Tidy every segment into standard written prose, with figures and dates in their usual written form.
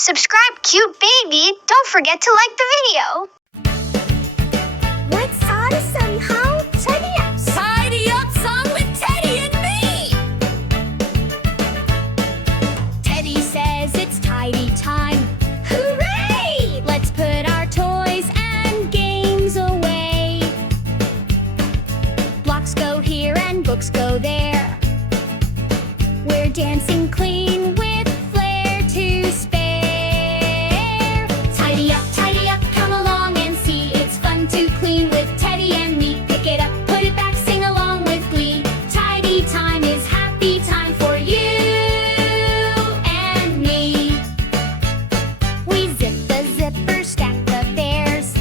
Subscribe, cute baby. Don't forget to like the video. Let's start somehow. Tidy up. Tidy up song with Teddy and me. Teddy says it's tidy time. Hooray! Let's put our toys and games away. Blocks go here and books go there. We're dancing clean with flair to spare. Tidy up, come along and see. It's fun to clean with Teddy and me. Pick it up, put it back, sing along with glee. Tidy time is happy time for you and me. We zip the zipper, stack the bears.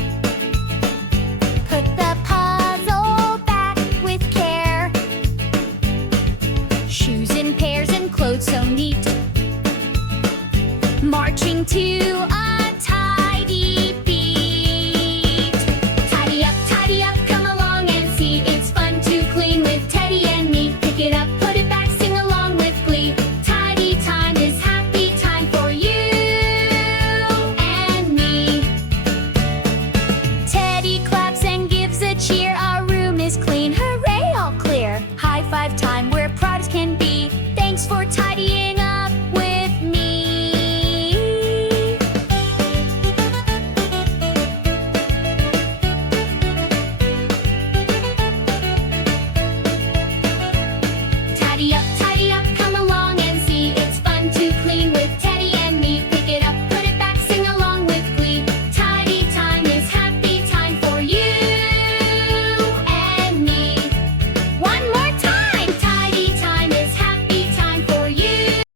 Put the puzzle back with care. Shoes in pairs and clothes so neat. Marching to a